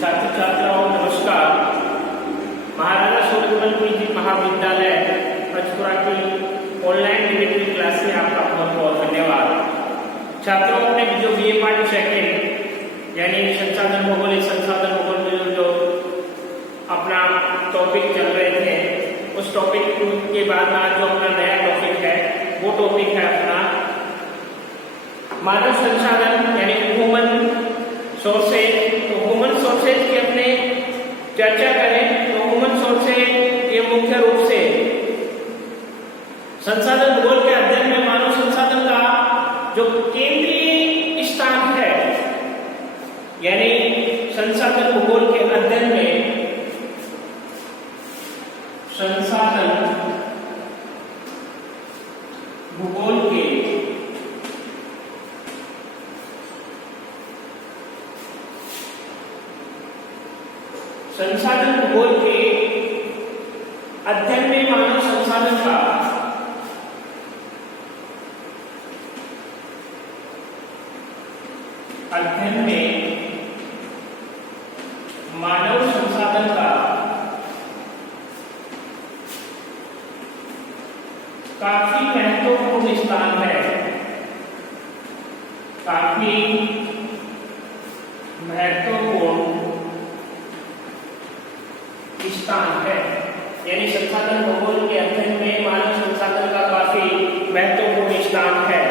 छात्र छात्राओं नमस्कार। महाराजा सूर्यकुमार पीजी महाविद्यालय पंचकुला की ऑनलाइन डिबेटिंग क्लास में आपका बहुत बहुत धन्यवाद। छात्रों अपने जो बीए पार्ट सेकेंड यानी संसाधन भूगोल में जो अपना टॉपिक चल रहे थे उस टॉपिक के बाद आज जो अपना नया टॉपिक है वो टॉपिक है अपना मानव संसाधन यानी ह्यूमन सोर्सेज। तो ह्यूमन सोर्सेज की अपने चर्चा करें तो ह्यूमन सोर्सेज ये मुख्य रूप से संसाधन भूगोल के अध्ययन में मानव संसाधन का जो केंद्रीय स्थान है, यानी संसाधन भूगोल के अध्ययन में संसाधन भूगोल के अध्ययन में मानव संसाधन का काफी महत्वपूर्ण स्थान है, काफी महत्वपूर्ण स्थान है। यानी संसाधन भूगोल के अध्ययन में मानव संसाधन का काफी महत्वपूर्ण स्थान है,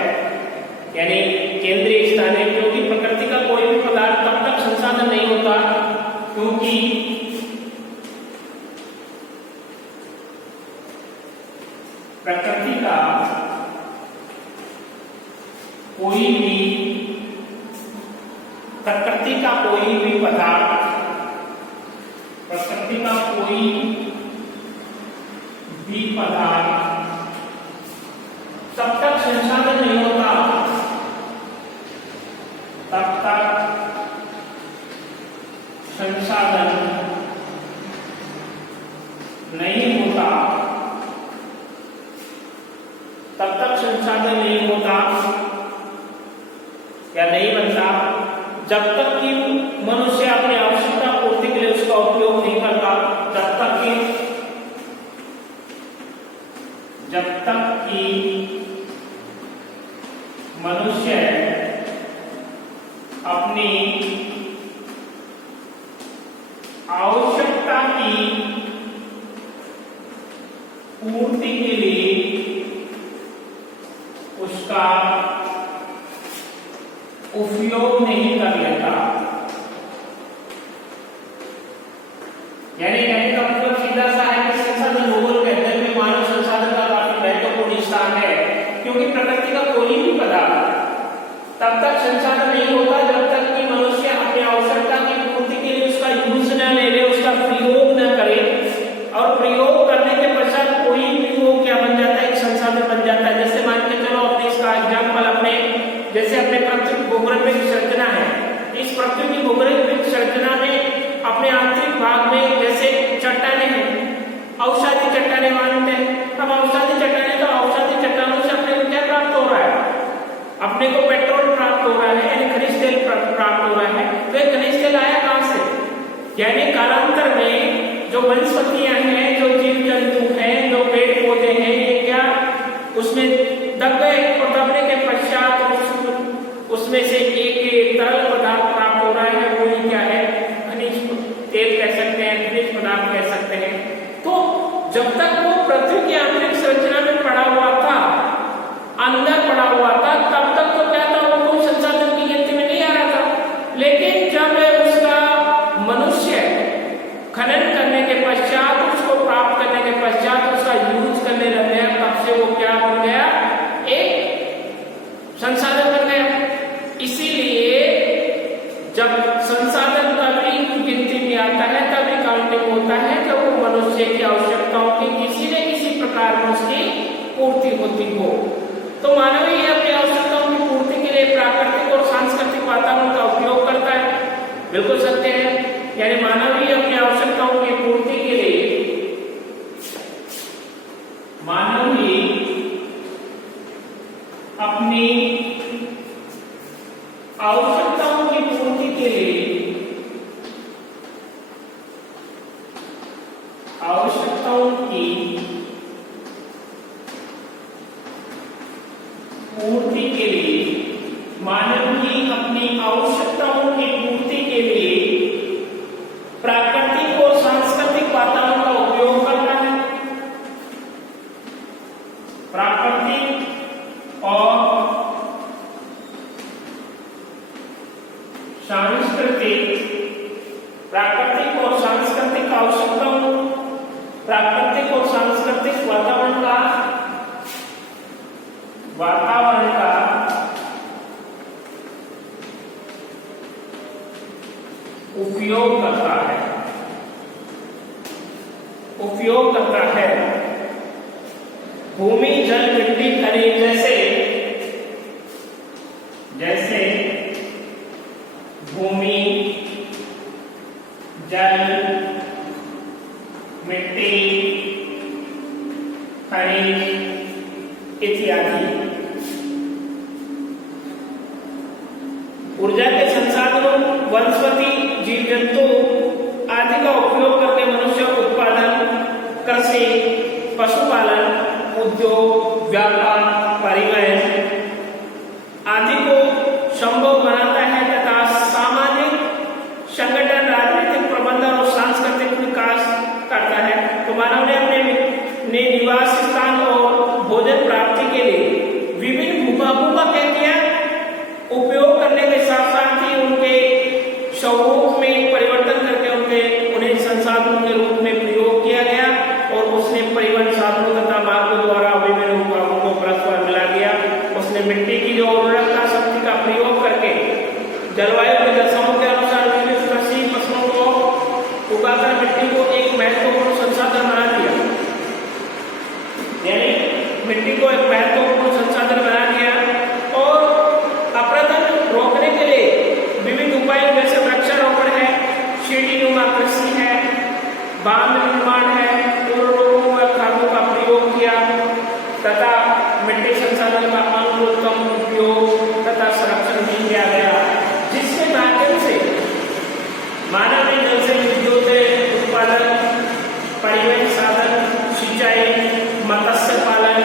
यानी केंद्रीय स्थान है। क्योंकि प्रकृति का कोई भी पदार्थ तब तक संसाधन नहीं होता क्योंकि प्रकृति का कोई भी पदार्थ तब तक संसाधन नहीं होता, तब तक संसाधन नहीं होता या नहीं बनता जब तक कि मनुष्य अपनी आवश्यकता पूर्ति के लिए उसका उपयोग नहीं करता, जब तक कि मनुष्य अपनी आवश्यकता की पूर्ति के लिए उसका उपयोग नहीं कर लेता। यानी कहने का मतलब सीधा सा है कि संसाधन भूगोल के अध्ययन में मानव संसाधन का काफी महत्वपूर्ण स्थान है, क्योंकि प्रकृति का कोई भी पदार्थ तब तक संसाधन नहीं होता जब तक कि मनुष्य अपनी आवश्यकता की पूर्ति के लिए उसका यूज न ले ले, उसका प्रयोग न करे। और प्रयोग करने के पश्चात कोई भी वो क्या बन जाता है, एक संसाधन बन जाता है। जैसे मान के चलो अपने इसका एग्जाम्पल जैसे अपने पृथ्वी भूगर्भिक संरचना है, इस पृथ्वी की भूगर्भिक संरचना में अपने आंतरिक भाग में जैसे चट्टानें हैं, औषधि चट्टानें मानते हैं। अब औषधि चट्टानें तो औषधि चट्टानों से अपने को क्या प्राप्त हो रहा है, अपने को पेट्रोल प्राप्त हो रहा है, यानी खनिज तेल प्राप्त हो रहा है। तो ये खनिज तेल आया कहां से, यानी कालांतर में जो वनस्पतियां हैं, जो जीव जंतु हैं, जो पेड़ पौधे हैं, ये क्या उसमें दब गए और दबने के पश्चात उसमें से एक तरल पदार्थ प्राप्त हो रहा है। वो क्या है, खनिज तेल कह सकते हैं, खनिज पदार्थ कह सकते हैं। तो जब तक वो पृथ्वी की आंतरिक संरचना में पड़ा हुआ था, अंदर पड़ा हुआ था, तब तक तो क्या था, वो कोई संसाधन की गिनती में नहीं आ रहा था। लेकिन जब उसका मनुष्य खनन करने के पश्चात, उसको प्राप्त करने के पश्चात उसका यूज करने लग गया, तब से वो क्या बन गया, एक संसाधन बन गया। इसीलिए जब संसाधन तभी गिनती में आता है, तभी काउंटिंग होता है जब वो मनुष्य की आवश्यकताओं की किसी न किसी प्रकार में उसकी पूर्ति होती हो। तो मानव ही अपनी आवश्यकताओं की पूर्ति के लिए प्राकृतिक और सांस्कृतिक वातावरण का उपयोग करता है। बिल्कुल सत्य है, यानी मानव ही अपनी आवश्यकताओं की पूर्ति के लिए अपनी आवश्यकताओं की पूर्ति के लिए मानव की अपनी आवश्यकताओं की पूर्ति के लिए प्राकृतिक और सांस्कृतिक वातावरण का उपयोग करता है। प्राकृतिक और सांस्कृतिक आवश्यकताओं, प्राकृतिक और सांस्कृतिक वातावरण का उपयोग करता है। भूमि, जल, मिट्टी, खनिज जैसे भूमि, जल, मिट्टी, खनिज इत्यादि ऊर्जा के संसाधनों, वनस्पति, जीव जंतु आदि का उपयोग करके मनुष्य उत्पादन, कृषि, पशुपालन, उद्योग, व्यापार, परिवहन आदि को संभव बनाता है तथा सामाजिक संगठन, राजनीतिक प्रबंधन और सांस्कृतिक विकास करता है। तो मानव ने अपने निवास स्थान और भोजन प्राप्ति के लिए विभिन्न भूभागों का क्या किया उपयोग करने के साथ साथ ही उनके स्वरूप में परिवर्तन करके उन्हें संसाधनों के रूप में प्रयोग किया गया और उसने परिवहन साधनों तथा मार्गों द्वारा विभिन्न भूभागों को परस्पर मिला दिया। उसने मिट्टी की जो उर्वरकता शक्ति का प्रयोग करके जलवायु के दशाओं के अनुसार विभिन्न कृषि फसलों को उगाकर मिट्टी को एक महत्वपूर्ण संसाधन बना दिया। यानी मिट्टी को एक महत्वपूर्ण संसाधन बना दिया और अपरदन रोकने के लिए विभिन्न उपायों जैसे वृक्षारोपण है, सीढ़ीनुमा कृषि है, बांध निर्माण है, उर्वरकों व खादों का प्रयोग किया तथा मिट्टी संसाधन का अनुकूलतम उपयोग तथा संरक्षण भी किया गया, जिसके माध्यम से मानव ने जल से विद्युत उत्पादन, परिवहन साधन, सिंचाई, मत्स्य पालन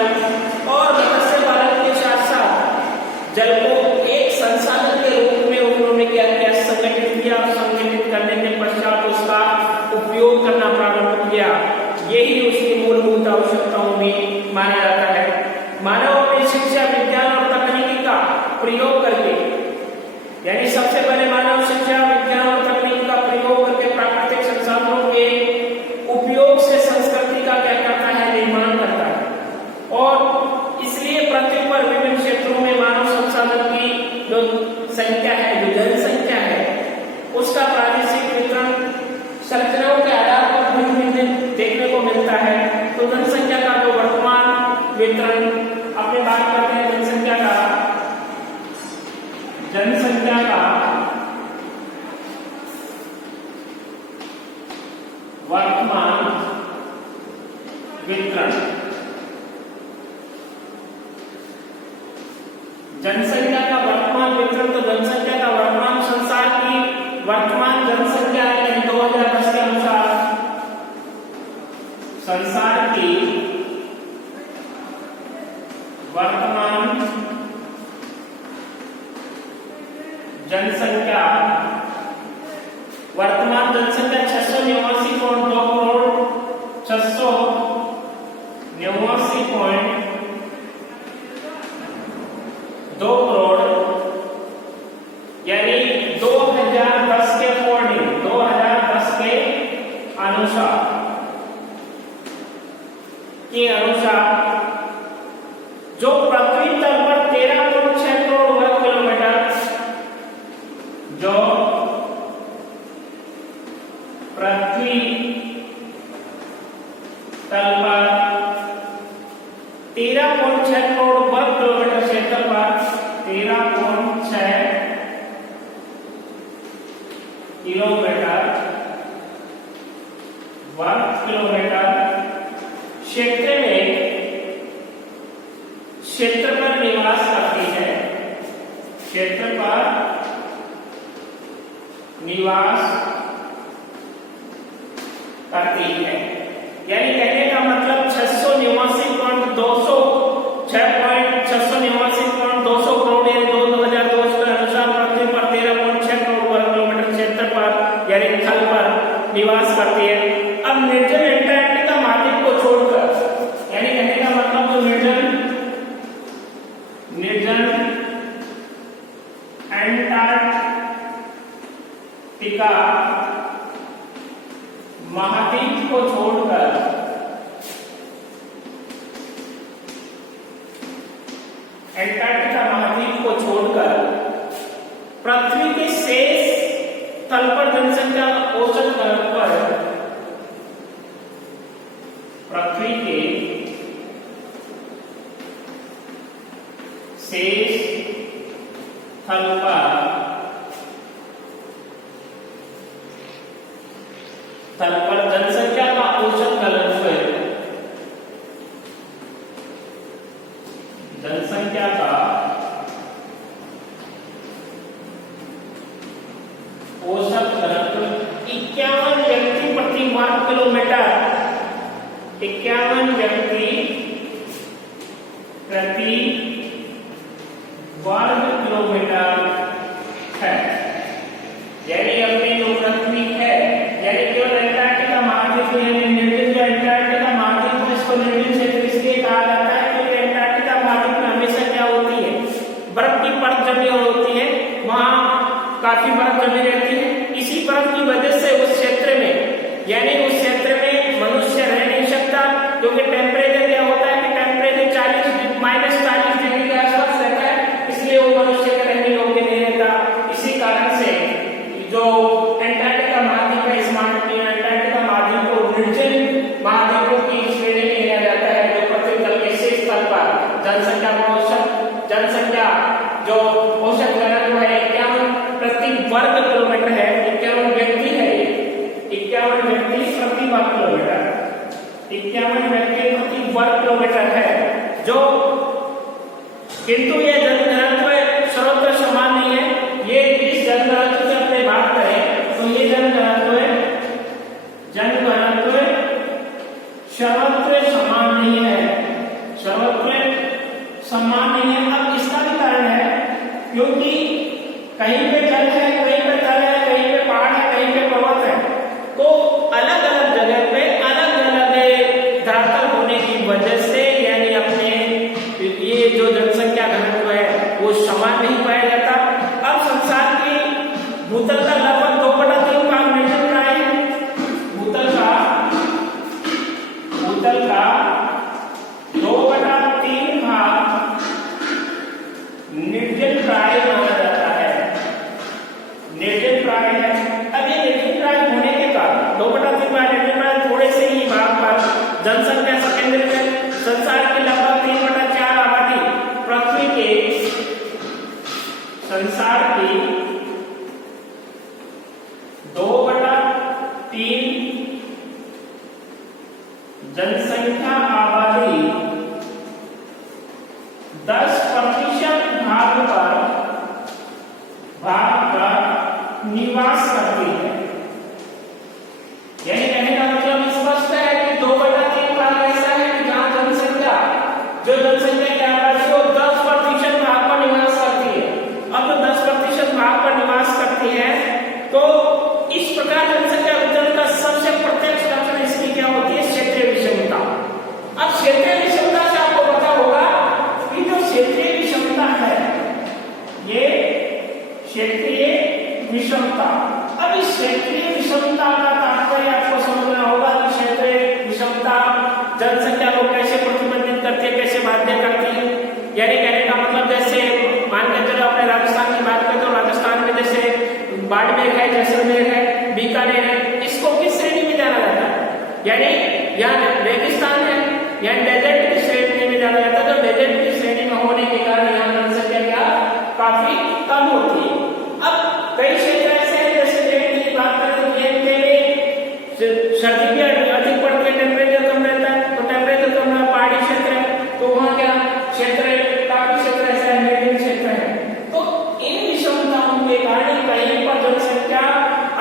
और मत्स्य पालन के साथ साथ जल को एक संसाधन के रूप में उन्होंने क्या किया, संगठित किया। संगठित करने के पश्चात उसका उपयोग करना प्रारंभ किया। यही उसकी मूलभूत आवश्यकताओं में माना जाता है। मानव अपनी शिक्षा, विज्ञान और तकनीकी का प्रयोग करके, यानी सबसे पहले मानव शिक्षा, विज्ञान और तकनीक का प्रयोग करके प्राकृतिक संसाधनों के उपयोग से संस्कृति का क्या करता है, निर्माण करता है। और इसलिए पृथ्वी पर विभिन्न क्षेत्रों में मानव संसाधन की जो संख्या है, जो जनसंख्या है, उसका प्रादेशिक वितरण संरचनाओं के आधार पर भिन्न देखने को मिलता है। तो जनसंख्या का जो वर्तमान वितरण, अपने बात करते हैं जनसंख्या का वर्तमान वितरण। जनसंख्या का वर्तमान वितरण, तो जनसंख्या का वर्तमान, संसार की वर्तमान जनसंख्या 2010 के अनुसार संसार की वर्तमान जनसंख्या 689.2 करोड़ 689.2 करोड़, यानी 2010 के अकॉर्डिंग, 2010 के अनुसार जो पृथ्वी तल पर 13.6 करोड़ वर्ग किलोमीटर, जो पृथ्वी तल पर 13.6 करोड़ वर्ग किलोमीटर क्षेत्र पर 13.6 किलोमीटर वर्ग किलोमीटर क्षेत्र में क्षेत्र पर निवास करती है, क्षेत्र पर निवास करती है। यानी कहने का मतलब 689.2 करोड़, यानी 2010 एंटार्क्टिका महाद्वीप को छोड़कर पृथ्वी के शेष तल पर जनसंख्या का औसत घनत्व पृथ्वी के शेष तल पर जनसंख्या का औसत घनत्व जनसंख्या का औसत घनत्व 51 व्यक्ति प्रति वर्ग किलोमीटर 51 व्यक्ति प्रति वर्ग किलोमीटर है। यानी अपने जो पृथ्वी है, यानी केवल एंटार्क्टिका महाद्वीप निर्जल जो एंटार्क्टिका महाद्वीप है, इसको निर्जल क्षेत्र इसलिए कहा जाता है क्योंकि एंटार्क्टिका महाद्वीप में हमेशा क्या होती है, बर्फ की परत जमी होती है, वहां काफी बर्फ जमी रहती है। इसी बर्फ की वजह से उस क्षेत्र में, यानी उस क्षेत्र में मनुष्य रह नहीं सकता, क्योंकि टेम्परेचर क्या होता है कि टेम्परेचर -40 डिग्री के आसपास रहता है, इसलिए वो मनुष्य का रहने योग्य नहीं रहता। इसी कारण से जो एंटार्क्टिका महाद्वीप है, इस एंटार्क्टिका महाद्वीप को निर्जल महाद्वीपों की श्रेणी में लिया जाता है, जो पृथ्वी तल के शेष तल पर जनसंख्या जो औसत घनत्व है 51 प्रति वर्ग किलोमीटर है। 51 व्यक्ति है, 51 व्यक्ति प्रति वर्ग किलोमीटर, 51 व्यक्ति प्रति वर्ग किलोमीटर है। जो किंतु यह जनघनत्व सर्वत्र समान नहीं है। ये इस जनघनत्व से अपने बात करें तो ये जनघनत्व सर्वत्र समान नहीं है, सर्वत्र समान नहीं है। अब इसका भी कारण है क्योंकि कहीं पे जल है, कहीं पे थल है, कहीं पे पहाड़ है, कहीं पे पर्वत है, तो अलग अलग जगह पे अलग अलग धरातल होने की वजह से यानी अपने ये जो जनसंख्या घनत्व है वो समान नहीं पाया जाता। अब संसार की भूतल का लगभग 2/3 भाग निर्जल प्राय है। भूतल का 2/3 भाग निर्जल प्राय माना जाता है, निर्जल प्राय है। अब ये निर्जल प्राय होने के बाद 2/3 भाग निर्जल प्राय, थोड़े से ही भाग पर जनसंख्या सेकेंडरी में संसार की लगभग 3/4 आबादी पृथ्वी के संसार की 2/3 जनसंख्या आबादी 10% भाग पर निवास करती है। यानी कहने का मतलब स्पष्ट है कि 2/3 भाग ऐसा है कि जहां जनसंख्या की आबादी वो 10% भाग पर निवास करती है। अब तो 10% भाग पर निवास करती है, तो इस प्रकार जनसंख्या वितरण का सबसे प्रत्यक्ष लक्षण इसकी क्या होती है, क्षेत्रीय विषमता। अब क्षेत्रीय विषमता से आपको पता होगा कि जो क्षेत्रीय विषमता है ये क्षेत्रीय विषमता। अब इस क्षेत्रीय विषमता का तात्पर्य आपको समझना होगा कि क्षेत्रीय विषमता जनसंख्या को कैसे प्रतिबंधित करती है, कैसे बाध्य करती है। यानी कहने का मतलब जैसे मान के चलो अपने राजस्थान की बात करें तो राजस्थान में जैसे बाड़मेर है, जैसलमेर है, बीकानेर है, इसको किस श्रेणी में जाना जाता है, यानी यहाँ रेगिस्तान है, यहाँ डेजर्ट की श्रेणी में जाना जाता है। तो डेजर्ट की श्रेणी में होने के कारण यहाँ जनसंख्या क्या काफी कम होती है। अब कई क्षेत्र ऐसे हैं जैसे लेह की बात करें तो लेह में सर्दी भी अधिक पड़ती है, टेम्परेचर कम रहता है, तो टेम्परेचर कम है, पहाड़ी क्षेत्र है, तो वहाँ क्या क्षेत्र काफी क्षेत्र ऐसा है, मेडियम क्षेत्र है। तो इन विषमताओं के कारण कहीं पर जनसंख्या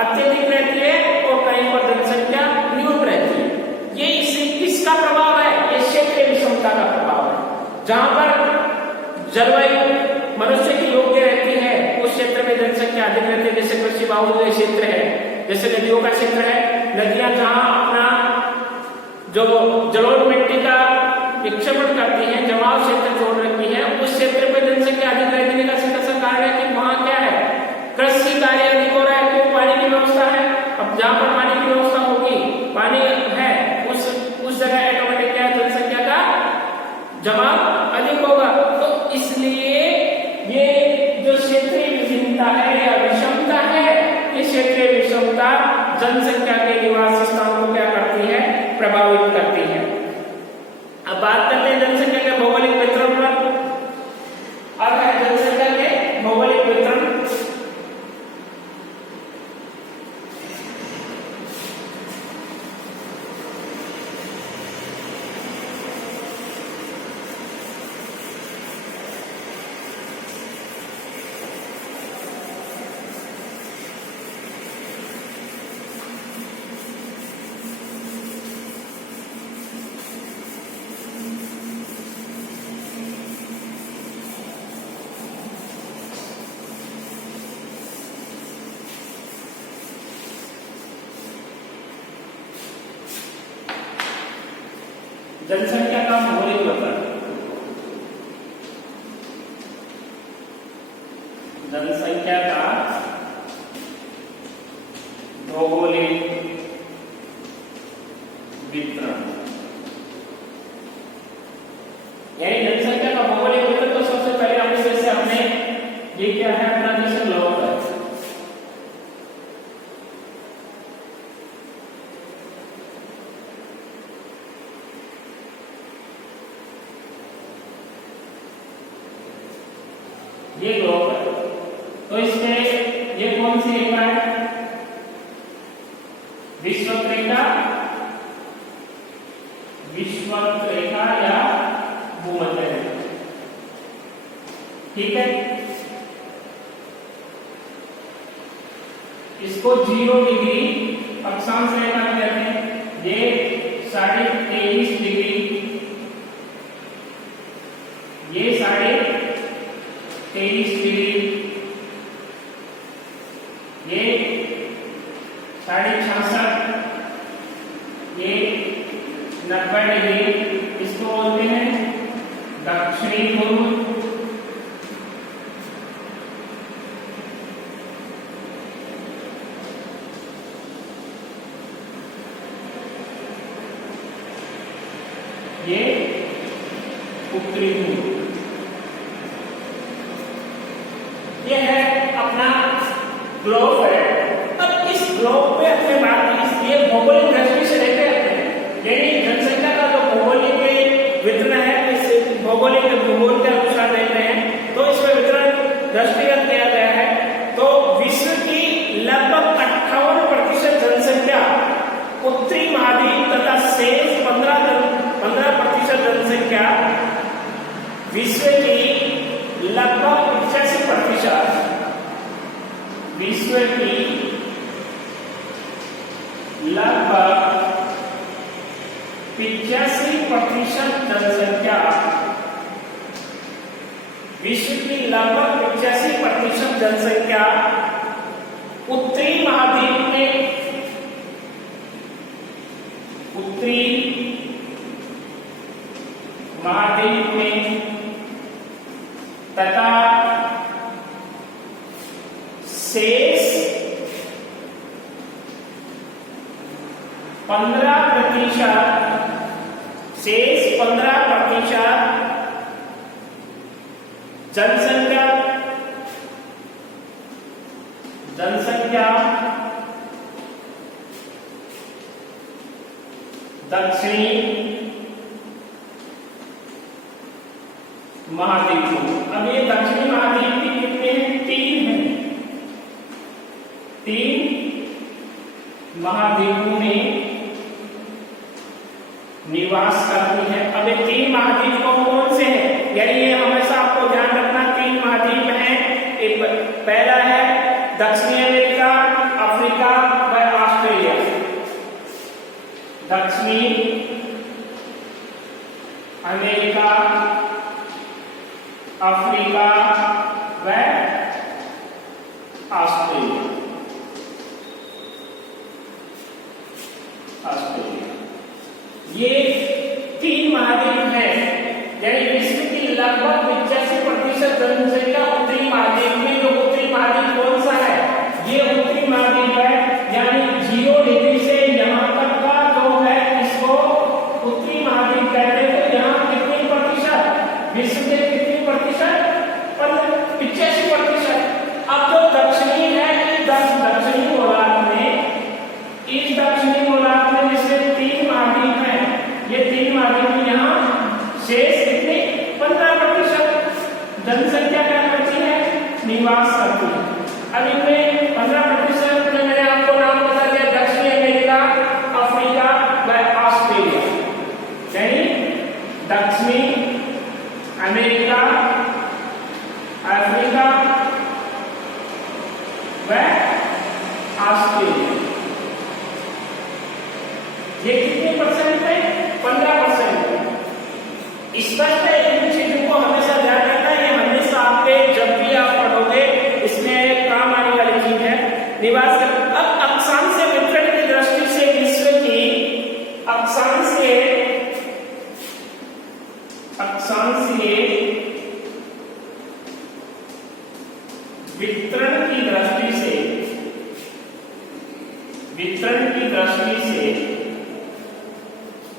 अत्यधिक रहती है और कहीं पर जनसंख्या न्यून रहती है। ये किसका प्रभाव है, ये क्षेत्रीय विषमता का प्रभाव है। जहां पर जलवायु मनुष्य की योग्य रहती है उस क्षेत्र में जनसंख्या अधिक रहती है। जैसे कृषि बाहुल्य क्षेत्र है, जैसे नदियों का क्षेत्र है, नदियां जहां अपना जो जलोढ़ मिट्टी का विक्षेपण करती हैं, जमाव क्षेत्र छोड़ रखी है, उस क्षेत्र में जनसंख्या अधिक रहने का सीधा सा कारण है कि वहां क्या है, व्यवस्था है। अब जहां पर पानी की व्यवस्था होगी, पानी है, उस जगह ऑटोमेटिक क्या जनसंख्या का जमाव अधिक होगा। तो इसलिए ये जो क्षेत्रीय विभिन्नता है या विषमता है, ये क्षेत्रीय विषमता जनसंख्या के निवास स्थान को क्या करती है, प्रभावित करती है। अब बात करते हैं जनसंख्या के भौगोलिक वितरण पर। अब है जनसंख्या के भौगोलिक वितरण। जनसंख्या का भौगोलिक वितरण। जनसंख्या का भौगोलिक वितरण, यानी जनसंख्या का भौगोलिक वितरण तो सबसे पहले हम से हमने ये क्या है, अपना देश ग्लोब है। ये ग्लोब है, तो इसमें ये कौन सी रेखा है, विषुवत रेखा, विषुवत रेखा या भूमध्य रेखा, ठीक है। इसको 0 डिग्री अक्षांश रेखा कहते हैं। ये 23.5 डिग्री, ये 23.5 डिग्री, ये 66.5, ये 90 डिग्री, इसको बोलते हैं दक्षिणी ध्रुव। ये उत्तरी ध्रुव। ये है अपना ग्लोब है। अब इस ग्लोब पे अपने बात इसलिए भौगोलिक दृष्टि से देखते हैं, यानी जनसंख्या का जो भौगोलिक वितरण है, इस भौगोलिक भूगोल के अनुसार देख रहे हैं, तो इसमें वितरण दृष्टिगत किया गया है। तो विश्व की लगभग 58% जनसंख्या उत्तरी महाद्वीप तथा शेष 15% जनसंख्या विश्व की लगभग 85%, विश्व की लगभग 85% जनसंख्या, विश्व की लगभग 85% जनसंख्या उत्तरी महाद्वीप में, उत्तरी महाद्वीप में तथा शेष 15%, शेष 15% जनसंख्या दक्षिणी महाद्वीप। अब ये दक्षिणी महाद्वीप भी कितने हैं, 3 हैं, 3 महाद्वीपों में निवास करती है। अब ये 3 महाद्वीप कौन से हैं, यानी ये हमेशा आपको ध्यान रखना, 3 महाद्वीप हैं। पहला है दक्षिणी अमेरिका, अफ्रीका व ऑस्ट्रेलिया। दक्षिणी अमेरिका, अफ्रीका व ऑस्ट्रेलिया। ये 3 महाद्वीप हैं, यानी विश्व की लगभग 85% जनसंख्या उत्तरी महाद्वीप में। जो उत्तरी महाद्वीप कौन सा है, ये उत्तरी महाद्वीप है बाकी में यहाँ शेष कितने 15% जनसंख्या क्या करती है, निवास करती है। अब इनमें 15% में मैंने आपको नाम बता दिया, दक्षिण अमेरिका, अफ्रीका व ऑस्ट्रेलिया, यानी दक्षिणी अमेरिका, अफ्रीका व ऑस्ट्रेलिया। ये कितने परसेंट है, 15%। स्पष्ट है, इन चीजों को हमेशा ध्यान रखना है, हमेशा आपके जब भी आप पढ़ोगे इसमें काम आने वाली चीज है। निवास कर अब अक्षांश से वितरण की दृष्टि से विश्व की अक्षांशीय वितरण की दृष्टि से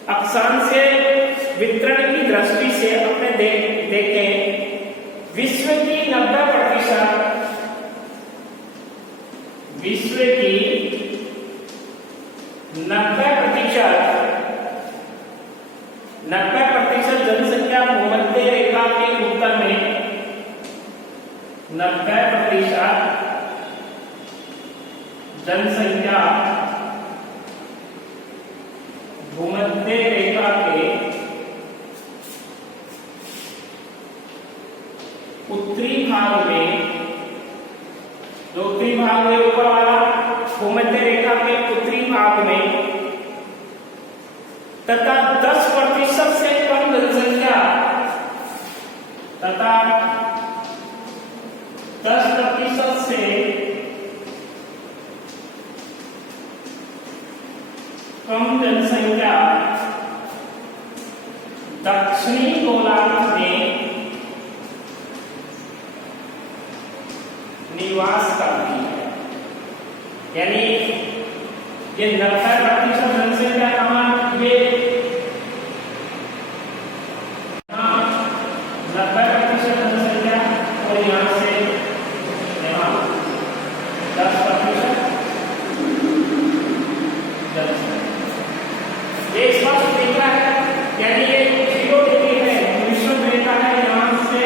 अक्षांशीय वितरण की दृष्टि से अपने देखें, विश्व की 90% जनसंख्या भूमध्य रेखा के उत्तर में, 90% जनसंख्या भूमध्य रेखा के उत्तरी भाग में, जो उत्तरी भाग में ऊपर वाला भूमध्य रेखा के उत्तरी भाग में तथा 10% से कम जनसंख्या तथा 10% से कम जनसंख्या दक्षिणी गोलार्ध में निवास करती है। यानी ये 90% जनसंख्या कहाँ, ये 90% जनसंख्या, और यहाँ से यहाँ 10% जनसंख्या। ये स्पष्ट दिख रहा है, यानी ये 0 डिग्री है, विषुवत रेखा है, यहाँ से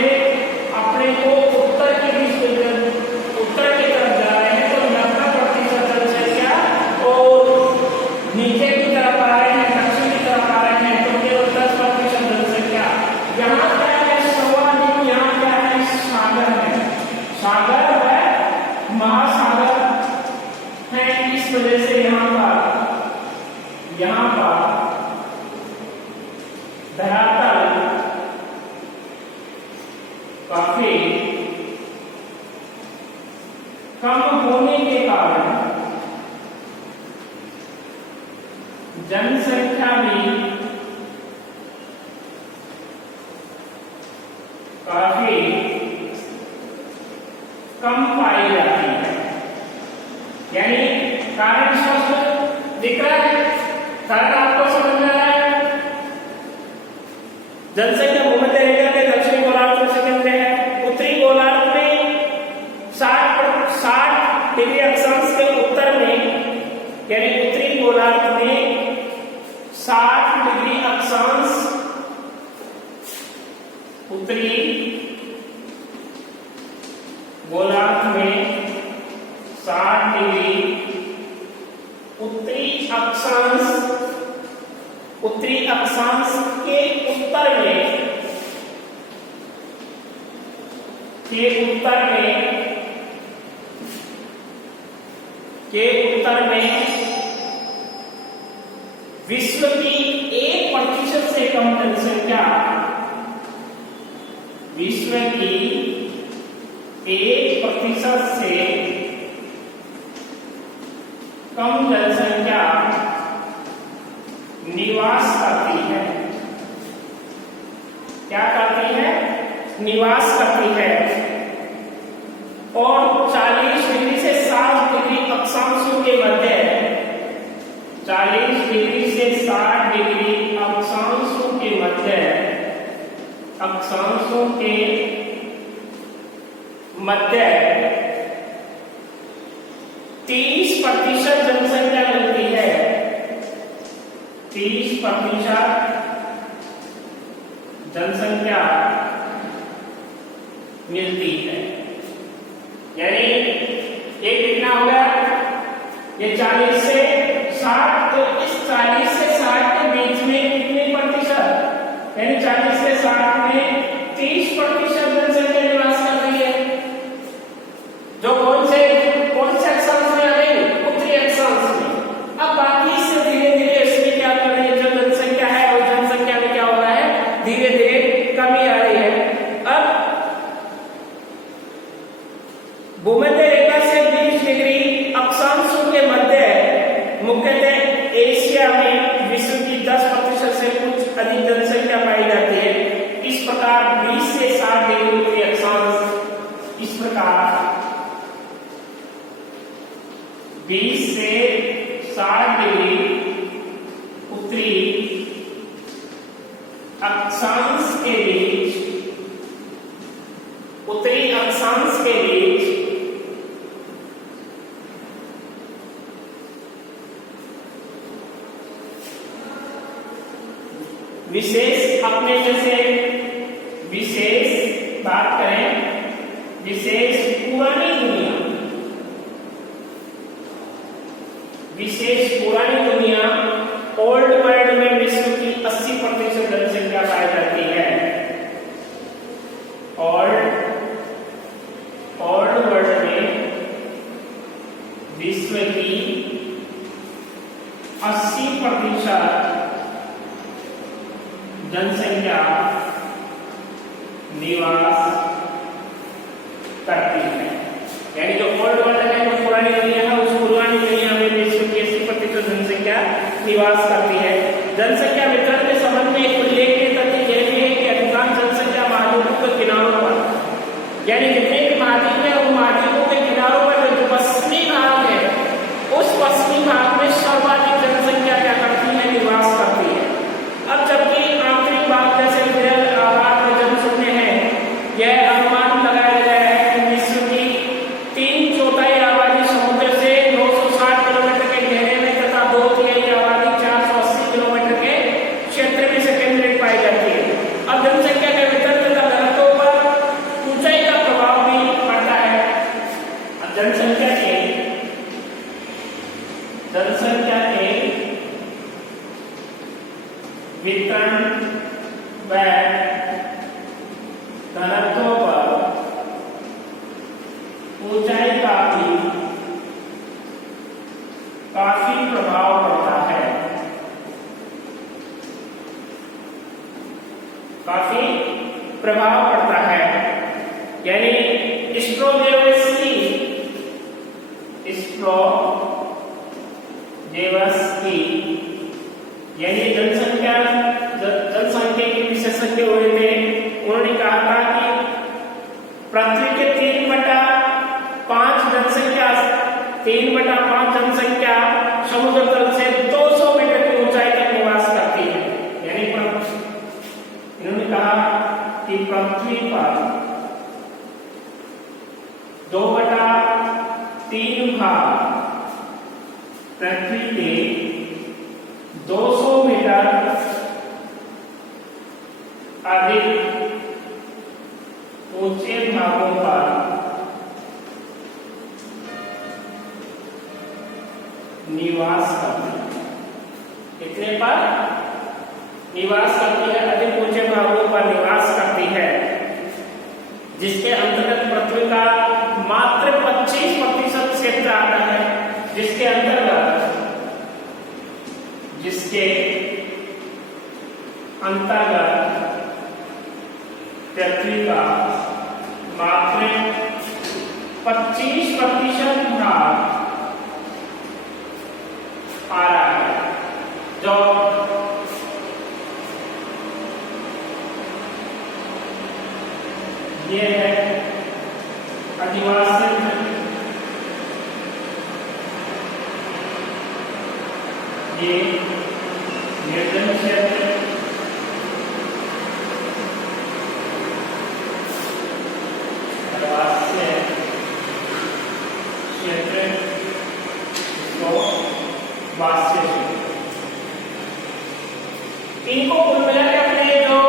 अपने को उत्तर की तरफ जा रहे हैं, तो 90% जनसंख्या और नीचे की तरफ आ रहे हैं, दक्षिण की तरफ आ रहे हैं, तो केवल 10% जनसंख्या। यहाँ क्या है, सवाल यहाँ क्या है, सागर है, सागर है, महासागर है, इस वजह से यहाँ पर धरातल काफी कम होने के कारण जनसंख्या भी काफी कम पाई जाती है। यानी कारण स्पष्ट दिख रहा है, कारण आपको समझ में आ रहा है। जनसंख्या भूमध्य रेखा के दक्षिणी गोलार्ध में केंद्र है, उत्तरी गोलार्ध में 60 डिग्री अक्षांश के उत्तर में, यानी उत्तरी गोलार्ध में 60 डिग्री अक्षांश, उत्तरी गोलार्ध में 60 डिग्री उत्तरी अक्षांश के उत्तर में विश्व की 1% से कम जनसंख्या, विश्व की 1% से कम जनसंख्या निवास करती है। क्या करती है? निवास करती है। और 40 डिग्री से 60 डिग्री अक्षांशों के मध्य, 40 डिग्री से 60 डिग्री अक्षांशों के मध्य, अक्षांशों के मध्य 30% जनसंख्या मिलती है। 30% जनसंख्या मिलती है। यानी ये कितना होगा, ये 40 से 60, तो इस 40 से 60 के बीच में कितने प्रतिशत, यानी 40 से 60 में 30% जनसंख्या निवास कर रही है, जो कौन से अक्षांश में आ रही है, उत्तरी अक्षांश में। अब बाकी से धीरे धीरे इसमें क्या कर रही है, जो जनसंख्या है और जनसंख्या में क्या हो रहा है, धीरे धीरे कमी आ रही है। अब भूमध्य रेखा से 20 डिग्री अक्षांशों के मध्य मुख्यतः एशिया में विश्व की 10% से कुछ अधिक जनसंख्या पाई जाती है। इस प्रकार 20 से 60 डिग्री उत्तरी अक्षांश, इस प्रकार 20 से 60 डिग्री उत्तरी अक्षांश के बीच, उत्तरी अक्षांश के बीच विशेष, अपने जैसे विशेष बात करें, विशेष पुरानी दुनिया, विशेष पुरानी दुनिया ओल्ड वर्ल्ड में विश्व की 80% जनसंख्या पाई जाती है। ओल्ड वर्ल्ड में विश्व की 80% जनसंख्या निवास करती है। यानी जो ओल्ड वर्ल्ड है, जो पुरानी दुनिया है, उस पुरानी दुनिया में विश्व की 80% जनसंख्या निवास करती है। जनसंख्या वितरण के संबंध में एक उल्लेखनीय तथ्य यह भी है कि अधिकांश जनसंख्या महाद्वीपों के किनारों पर, यानी जितने भी महाद्वीप है उन महाद्वीपों के किनारों पर जो पश्चिमी भाग है, उस पश्चिमी भाग में सर्वाधिक जनसंख्या क्या करती है, निवास करती है। अब जबकि आंतरिक भाग जैसे भारत में जनसंख्या है, यह अनुमान लगाया गया है कि विश्व की 3/4 आबादी समुद्र से 960 किलोमीटर के घेरे में तथा 2/3 आबादी 480 किलोमीटर के क्षेत्र में से केंद्रित पाई जाती है। अब जनसंख्या के वितरण तथा घनत्व पर ऊंचाई का प्रभाव भी पड़ता है। अब जनसंख्या के वितरण व घनत्व पर ऊंचाई का भी काफी प्रभाव पड़ता है, काफी प्रभाव पड़ता है। यानी स्ट्रोजेवस्की यानी जनसंख्या के विशेषज्ञ हुए थे, उन्होंने कहा था कि पृथ्वी के 3/5 जनसंख्या समुद्र तल से 200 मीटर की ऊंचाई तक निवास करती है। यानी इन्होंने कहा कि पृथ्वी पर 2/3 भाग पृथ्वी के 200 मीटर अधिक ऊंचे भागों पर निवास करती है। कितने पर निवास करती है? अधिक ऊंचे भागों पर निवास करती है, जिसके अंतर्गत पृथ्वी का मात्र 25% क्षेत्र आता है, जिसके अंतर्गत पृथ्वी का मात्र 25% भाग आ रहा है, जो ये है अधिवासी ये निर्जन क्षेत्र, अधिवासी क्षेत्र को वास्य, इनको कुल मिला के अपने जो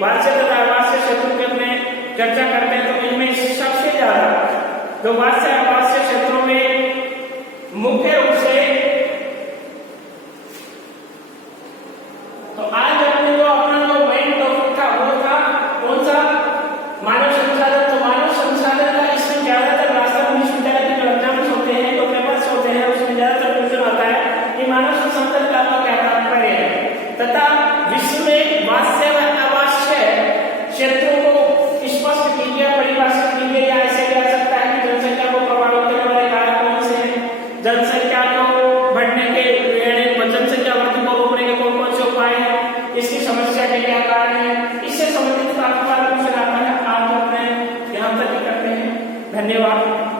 वास्य तथा अवास्य क्षेत्रों की अपने चर्चा करते हैं तो इनमें सबसे ज्यादा जो वास्य अवास्य क्षेत्रों में मुख्य रूप से तो आज अपने जो अपना जो मेन टॉपिक था वो था कौन सा मानव संसाधन। तो मानव संसाधन का इसमें ज्यादातर राजस्थान विश्वविद्यालय के जो एग्जाम्स होते हैं जो पेपर्स होते हैं उसमें ज्यादातर क्वेश्चन आता है कि मानव संसाधन का क्या तात्पर्य है तथा विश्व में वास्य व अवास्य क्षेत्रों को स्पष्ट कीजिए परिभाषित कीजिए या ऐसे कह सकता है कि जनसंख्या को प्रभावित करने वाले कारक कौन से हैं, जनसंख्या को बढ़ने के यानी जनसंख्या वृद्धि को रोकने के कौन कौन से उपाय हैं, इसकी समस्या के क्या कारण है, इससे संबंधित काफी सारा क्वेश्चन आता है। आप अपने यहाँ तक करते हैं। धन्यवाद।